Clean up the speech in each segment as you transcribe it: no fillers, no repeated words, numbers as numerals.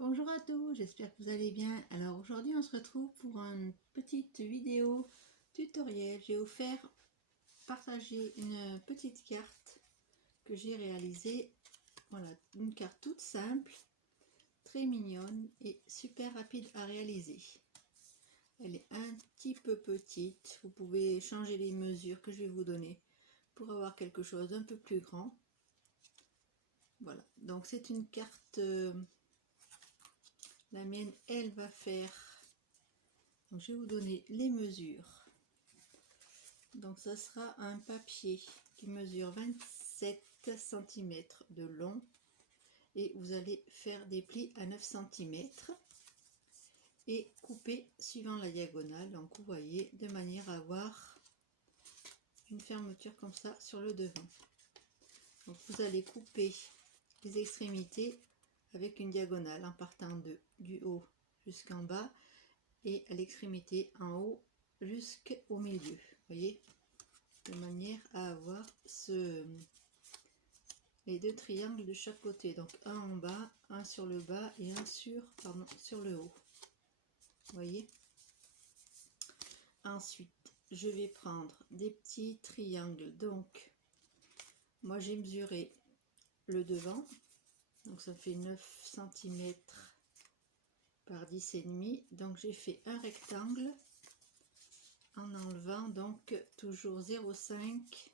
Bonjour à tous, j'espère que vous allez bien. Alors aujourd'hui on se retrouve pour une petite vidéo tutoriel. Je vais vous faire partager une petite carte que j'ai réalisée. Voilà, une carte toute simple, très mignonne et super rapide à réaliser. Elle est un petit peu petite, vous pouvez changer les mesures que je vais vous donner pour avoir quelque chose d'un peu plus grand. Voilà, donc c'est une carte... La mienne, elle va faire, donc je vais vous donner les mesures. Donc ça sera un papier qui mesure 27 cm de long et vous allez faire des plis à 9 cm et couper suivant la diagonale. Donc vous voyez, de manière à avoir une fermeture comme ça sur le devant. Donc vous allez couper les extrémités avec une diagonale en partant du haut jusqu'en bas et à l'extrémité en haut jusqu'au milieu, vous voyez, de manière à avoir les deux triangles de chaque côté, donc un en bas, un sur le bas et un sur le haut, vous voyez. Ensuite je vais prendre des petits triangles, donc moi j'ai mesuré le devant, donc ça fait 9 cm par 10,5, donc j'ai fait un rectangle en enlevant donc toujours 0,5,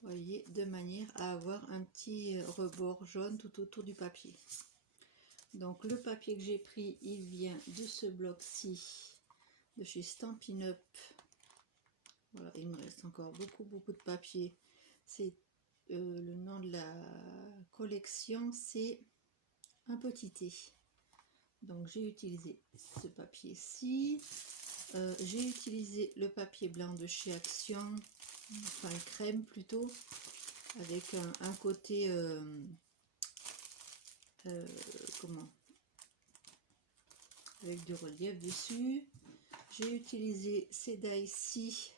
voyez, de manière à avoir un petit rebord jaune tout autour du papier. Donc le papier que j'ai pris, il vient de ce bloc-ci, de chez Stampin' Up. Voilà, il me reste encore beaucoup de papier. C'est le nom de la collection, c'est Un Petit Thé. Donc j'ai utilisé ce papier-ci. J'ai utilisé le papier blanc de chez Action, enfin crème plutôt, avec un côté avec du relief dessus. J'ai utilisé ces die-ci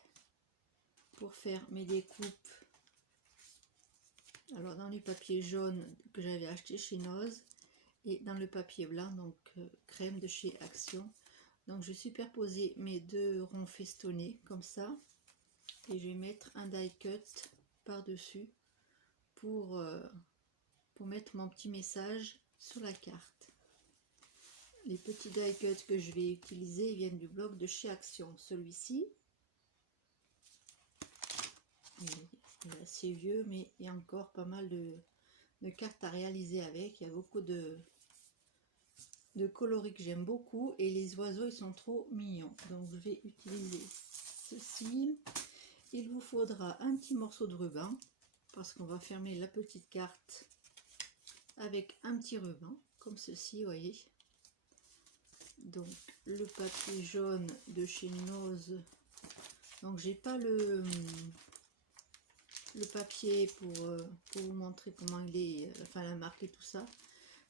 pour faire mes découpes. Alors dans les papiers jaunes que j'avais acheté chez Noz et dans le papier blanc, donc crème de chez Action. Donc je superposé mes deux ronds festonnés comme ça et je vais mettre un die cut par dessus pour mettre mon petit message sur la carte. Les petits die cut que je vais utiliser viennent du bloc de chez Action. Celui-ci, il est assez vieux, mais il y a encore pas mal de cartes à réaliser avec. Il y a beaucoup de coloris que j'aime beaucoup et les oiseaux ils sont trop mignons. Donc je vais utiliser ceci. Il vous faudra un petit morceau de ruban parce qu'on va fermer la petite carte avec un petit ruban comme ceci, vous voyez. Donc le papier jaune de chez Noz, donc j'ai pas le papier pour vous montrer comment il est, enfin la marque et tout ça,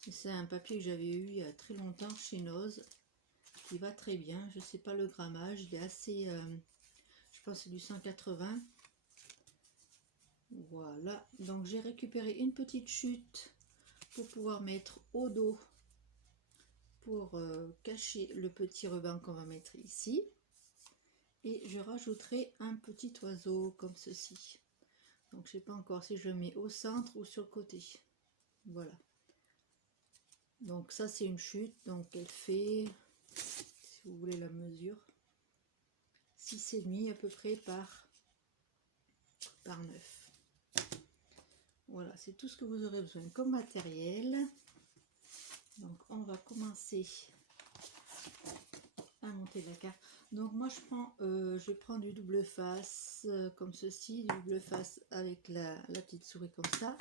mais c'est un papier que j'avais eu il y a très longtemps chez Noz qui va très bien. Je sais pas le grammage, il est assez je pense que c'est du 180. Voilà, donc j'ai récupéré une petite chute pour pouvoir mettre au dos pour cacher le petit ruban qu'on va mettre ici, et je rajouterai un petit oiseau comme ceci. Donc je sais pas encore si je le mets au centre ou sur le côté. Voilà, donc ça c'est une chute, donc elle fait, si vous voulez la mesure, 6,5 à peu près par 9. Voilà, c'est tout ce que vous aurez besoin comme matériel. Donc on va commencer à monter la carte. Donc moi je prends du double face comme ceci, du double face avec la petite souris comme ça.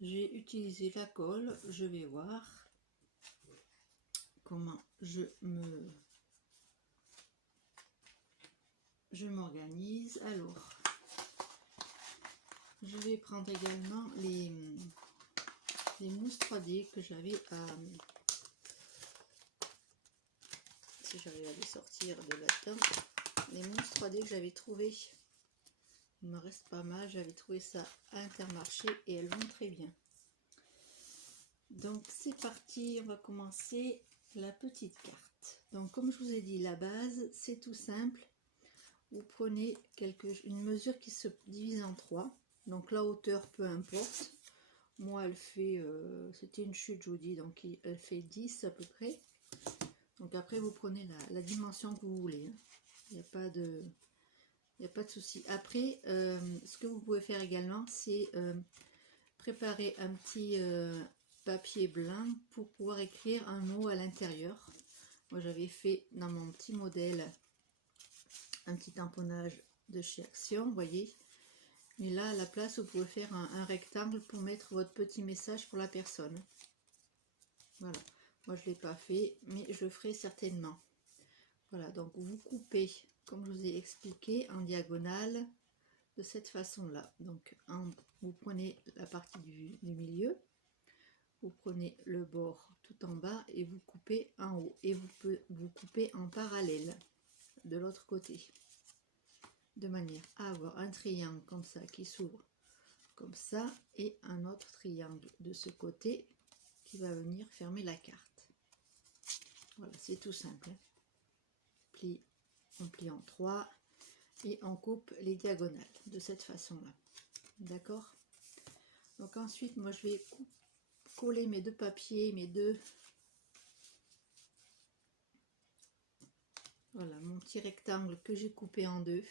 J'ai utilisé la colle, je vais voir comment je m'organise. Alors je vais prendre également les mousses 3D que j'avais à... Si j'arrive à les sortir de là-dedans, les mousses 3D que j'avais trouvé, il me reste pas mal, j'avais trouvé ça à Intermarché et elles vont très bien. Donc c'est parti, on va commencer la petite carte. Donc comme je vous ai dit, la base c'est tout simple. Vous prenez une mesure qui se divise en 3. Donc la hauteur peu importe. Moi elle fait, c'était une chute je vous dis, donc elle fait 10 à peu près. Donc après vous prenez la dimension que vous voulez. Il n'y a pas de... Il n'y a pas de souci. Après, ce que vous pouvez faire également, c'est préparer un petit papier blanc pour pouvoir écrire un mot à l'intérieur. Moi, j'avais fait dans mon petit modèle un petit tamponnage de chez Action, vous voyez. Mais là, à la place, vous pouvez faire un rectangle pour mettre votre petit message pour la personne. Voilà. Moi, je ne l'ai pas fait, mais je le ferai certainement. Voilà, donc vous coupez, comme je vous ai expliqué, en diagonale de cette façon-là. Donc, vous prenez la partie du milieu, vous prenez le bord tout en bas et vous coupez en haut. Et vous coupez en parallèle de l'autre côté. De manière à avoir un triangle comme ça qui s'ouvre comme ça et un autre triangle de ce côté qui va venir fermer la carte. Voilà, c'est tout simple. On plie en 3 et on coupe les diagonales de cette façon-là. D'accord? Donc ensuite, moi je vais coller mes deux papiers, voilà, mon petit rectangle que j'ai coupé en deux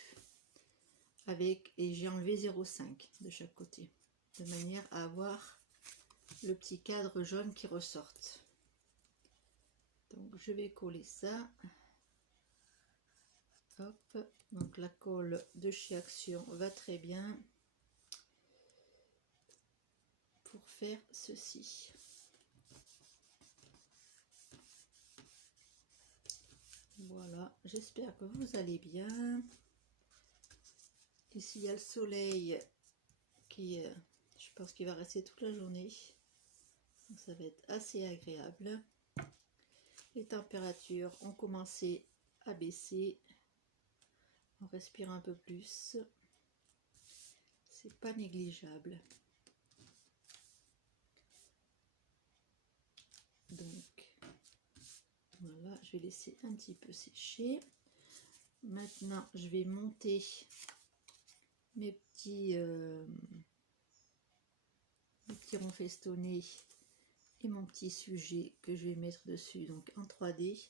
et j'ai enlevé 0,5 de chaque côté de manière à avoir le petit cadre jaune qui ressorte. Donc je vais coller ça. Hop, donc la colle de chez Action va très bien pour faire ceci. Voilà, j'espère que vous allez bien. Ici il y a le soleil qui, je pense qu'il va rester toute la journée. Donc ça va être assez agréable. Les températures ont commencé à baisser. On respire un peu plus. C'est pas négligeable. Donc voilà, je vais laisser un petit peu sécher. Maintenant, je vais monter mes petits ronds festonnés et mon petit sujet que je vais mettre dessus, donc en 3D.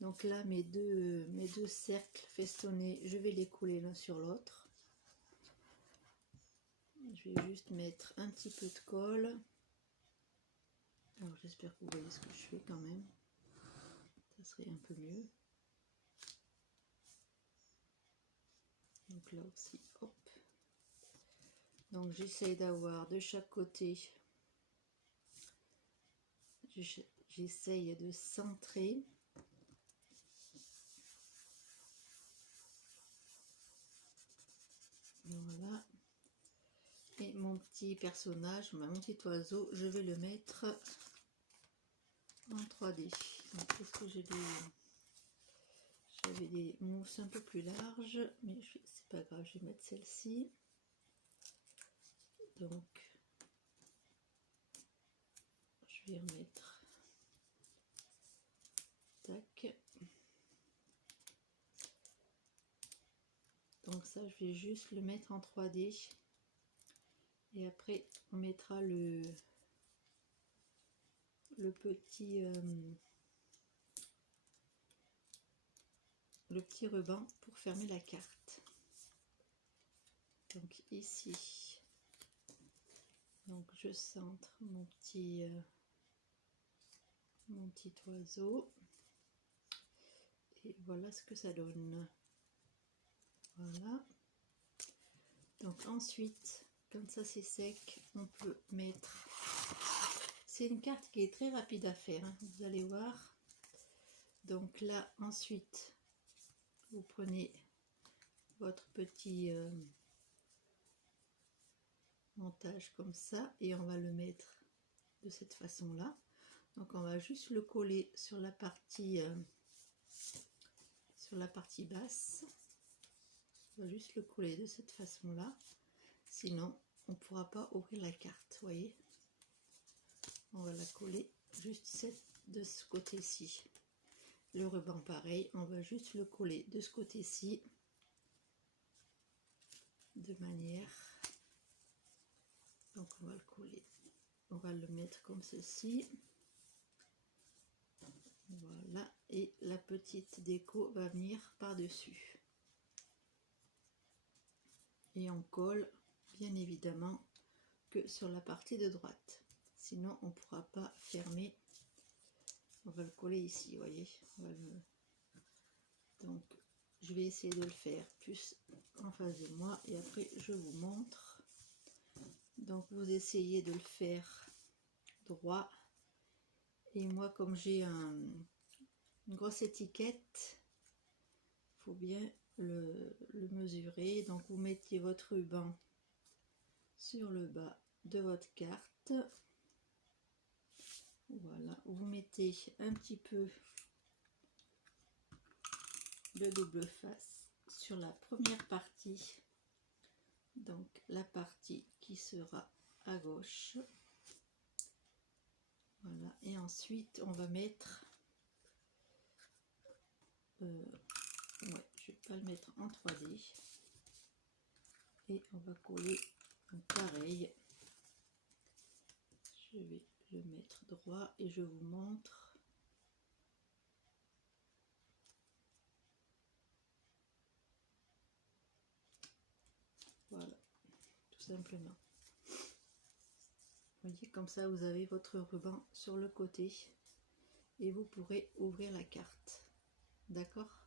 Donc là, mes deux cercles festonnés, je vais les coller l'un sur l'autre. Je vais juste mettre un petit peu de colle. Alors j'espère que vous voyez ce que je fais quand même. Ça serait un peu mieux. Donc là aussi, hop. Donc j'essaye d'avoir de chaque côté, j'essaye de centrer. Voilà. Et mon petit personnage, mon petit oiseau, je vais le mettre en 3D. Donc qu'est-ce que j'ai j'avais des mousses un peu plus larges, mais c'est pas grave, je vais mettre celle-ci. Donc je vais remettre, tac. Donc ça, je vais juste le mettre en 3D. Et après, on mettra le petit ruban pour fermer la carte. Donc ici, donc je centre mon petit oiseau. Et voilà ce que ça donne. Voilà. Donc ensuite, quand ça c'est sec, on peut mettre... C'est une carte qui est très rapide à faire, hein, vous allez voir. Donc là, ensuite, vous prenez votre petit montage comme ça et on va le mettre de cette façon-là. Donc on va juste le coller sur la partie basse. On va juste le coller de cette façon-là. Sinon, on ne pourra pas ouvrir la carte, vous voyez. on va la coller juste de ce côté-ci. Le ruban pareil, on va juste le coller de ce côté-ci de manière, donc on va le coller, on va le mettre comme ceci, voilà, et la petite déco va venir par dessus et on colle bien évidemment que sur la partie de droite, sinon on ne pourra pas fermer. On va le coller ici, vous voyez, donc je vais essayer de le faire plus en face de moi et après je vous montre. Donc vous essayez de le faire droit, et moi comme j'ai une grosse étiquette, il faut bien le mesurer. Donc vous mettez votre ruban sur le bas de votre carte, voilà, vous mettez un petit peu de double face sur la première partie, donc la partie qui sera à gauche, voilà, et ensuite on va mettre ouais, je vais pas le mettre en 3D, et on va coller pareil. Je vais le mettre droit et je vous montre. Voilà, tout simplement. Vous voyez, comme ça vous avez votre ruban sur le côté et vous pourrez ouvrir la carte. D'accord?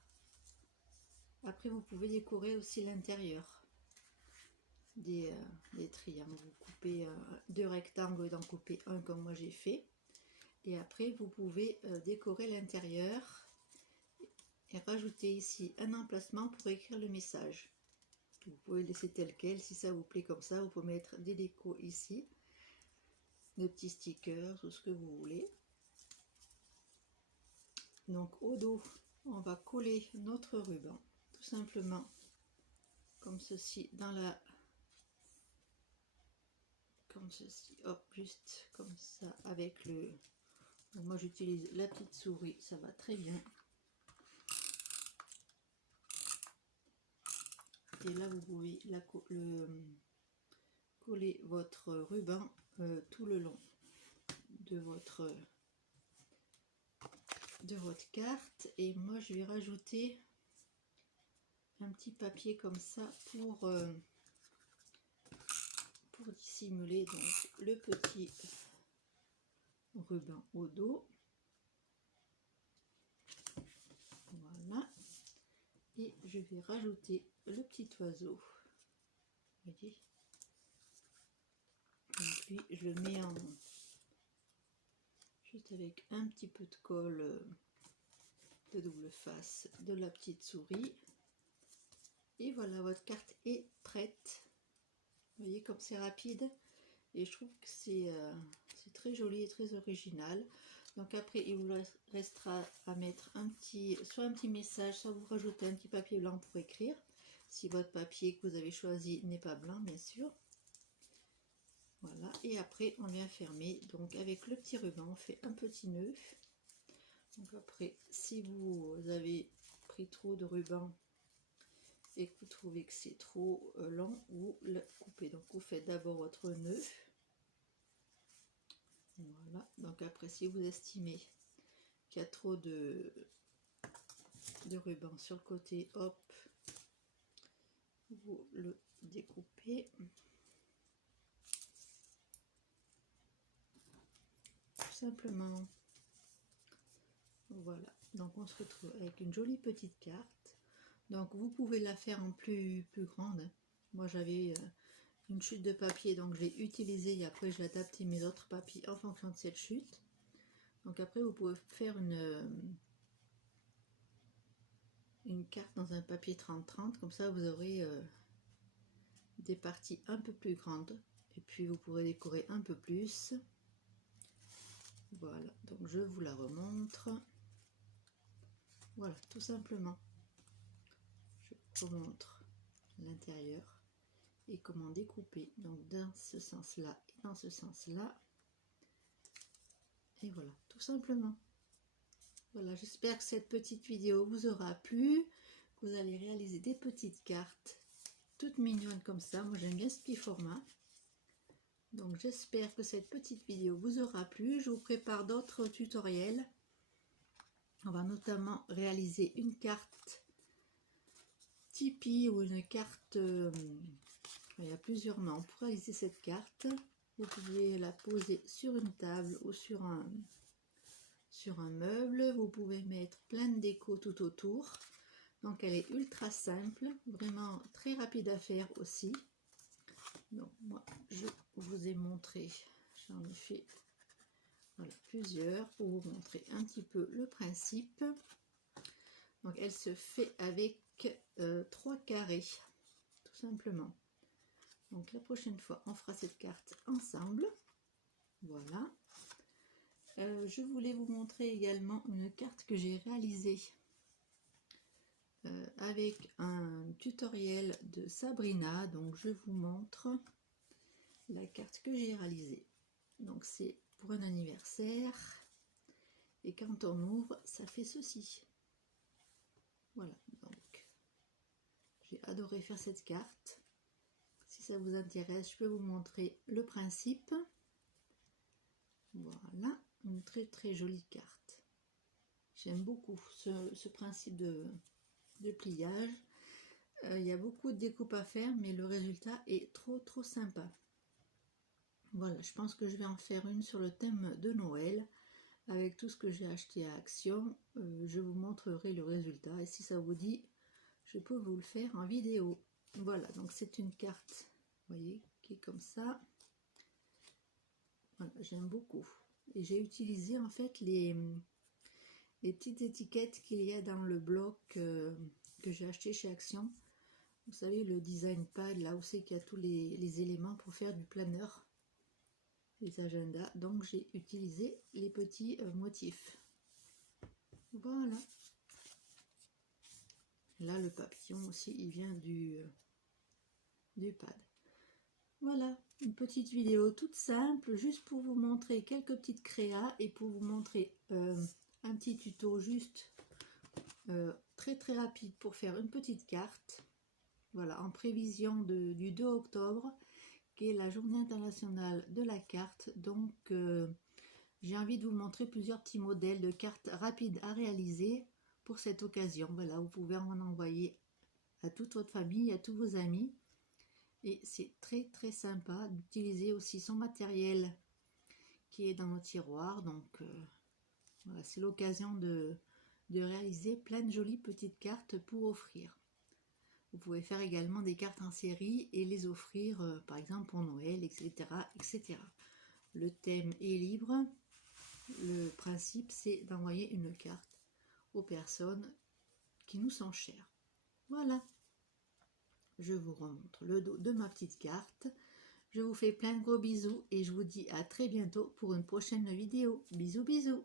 Après vous pouvez décorer aussi l'intérieur des triangles. Vous coupez deux rectangles, d'en couper un comme moi j'ai fait. Et après vous pouvez décorer l'intérieur et rajouter ici un emplacement pour écrire le message. Vous pouvez laisser tel quel si ça vous plaît comme ça. Vous pouvez mettre des décos ici, des petits stickers ou ce que vous voulez. Donc au dos, on va coller notre ruban tout simplement comme ceci, comme ceci, hop, juste comme ça, avec le, donc moi j'utilise la petite souris, ça va très bien. Et là vous pouvez coller votre ruban tout le long de votre carte. Et moi je vais rajouter un petit papier comme ça pour dissimuler donc le petit ruban au dos, voilà, et je vais rajouter le petit oiseau, vous voyez, donc lui je le mets en juste avec un petit peu de colle de double face de la petite souris, et voilà, votre carte est prête. Vous voyez comme c'est rapide, et je trouve que c'est très joli et très original. Donc après il vous restera à mettre soit un petit message, soit vous rajoutez un petit papier blanc pour écrire, si votre papier que vous avez choisi n'est pas blanc bien sûr. Voilà, et après on vient fermer, donc avec le petit ruban on fait un petit nœud. Donc après, si vous avez pris trop de ruban et que vous trouvez que c'est trop long, vous le coupez. Donc vous faites d'abord votre nœud. Voilà, donc après si vous estimez qu'il y a trop de ruban sur le côté, hop, vous le découpez. Tout simplement. Voilà, donc on se retrouve avec une jolie petite carte. Donc vous pouvez la faire en plus grande. Moi j'avais une chute de papier, donc je l'ai utilisée et après j'ai adapté mes autres papiers en fonction de cette chute. Donc après vous pouvez faire une carte dans un papier 30-30, comme ça vous aurez des parties un peu plus grandes et puis vous pourrez décorer un peu plus. Voilà, donc je vous la remontre. Voilà, tout simplement. Je vous montre l'intérieur et comment découper, donc dans ce sens là et dans ce sens là. Et voilà, tout simplement. Voilà, j'espère que cette petite vidéo vous aura plu. Vous allez réaliser des petites cartes toutes mignonnes comme ça. Moi j'aime bien ce petit format. Donc j'espère que cette petite vidéo vous aura plu. Je vous prépare d'autres tutoriels. On va notamment réaliser une carte Tipeee ou une carte... il y a plusieurs noms pour réaliser cette carte. Vous pouvez la poser sur une table ou sur un meuble. Vous pouvez mettre plein de déco tout autour. Donc elle est ultra simple, vraiment très rapide à faire aussi. Donc moi je vous ai montré, j'en ai fait voilà, plusieurs pour vous montrer un petit peu le principe. Donc elle se fait avec 3 carrés tout simplement. Donc la prochaine fois on fera cette carte ensemble. Voilà. Je voulais vous montrer également une carte que j'ai réalisée avec un tutoriel de Sabrina. Donc je vous montre la carte que j'ai réalisée. Donc c'est pour un anniversaire et quand on ouvre ça fait ceci. Voilà, donc j'ai adoré faire cette carte. Si ça vous intéresse, je peux vous montrer le principe. Voilà, une très très jolie carte. J'aime beaucoup ce principe de pliage. Il y a beaucoup de découpe à faire, mais le résultat est trop sympa. Voilà, je pense que je vais en faire une sur le thème de Noël avec tout ce que j'ai acheté à Action. Je vous montrerai le résultat et si ça vous dit, je peux vous le faire en vidéo. Voilà, donc c'est une carte, vous voyez, qui est comme ça. Voilà, j'aime beaucoup. Et j'ai utilisé en fait les petites étiquettes qu'il y a dans le bloc que j'ai acheté chez Action. Vous savez, le design pad, là où c'est qu'il y a tous les éléments pour faire du planeur, les agendas. Donc j'ai utilisé les petits motifs. Voilà. Là, le papillon aussi, il vient du pad. Voilà, une petite vidéo toute simple, juste pour vous montrer quelques petites créas et pour vous montrer un petit tuto juste très rapide pour faire une petite carte. Voilà, en prévision du 2 octobre, qui est la journée internationale de la carte. Donc, j'ai envie de vous montrer plusieurs petits modèles de cartes rapides à réaliser pour cette occasion. Voilà, vous pouvez en envoyer à toute votre famille, à tous vos amis. Et c'est très sympa d'utiliser aussi son matériel qui est dans nos tiroirs. Donc, voilà, c'est l'occasion de réaliser plein de jolies petites cartes pour offrir. Vous pouvez faire également des cartes en série et les offrir par exemple pour Noël, etc. Le thème est libre. Le principe c'est d'envoyer une carte aux personnes qui nous sont chères. Voilà. Je vous remontre le dos de ma petite carte. Je vous fais plein de gros bisous et je vous dis à très bientôt pour une prochaine vidéo. Bisous bisous.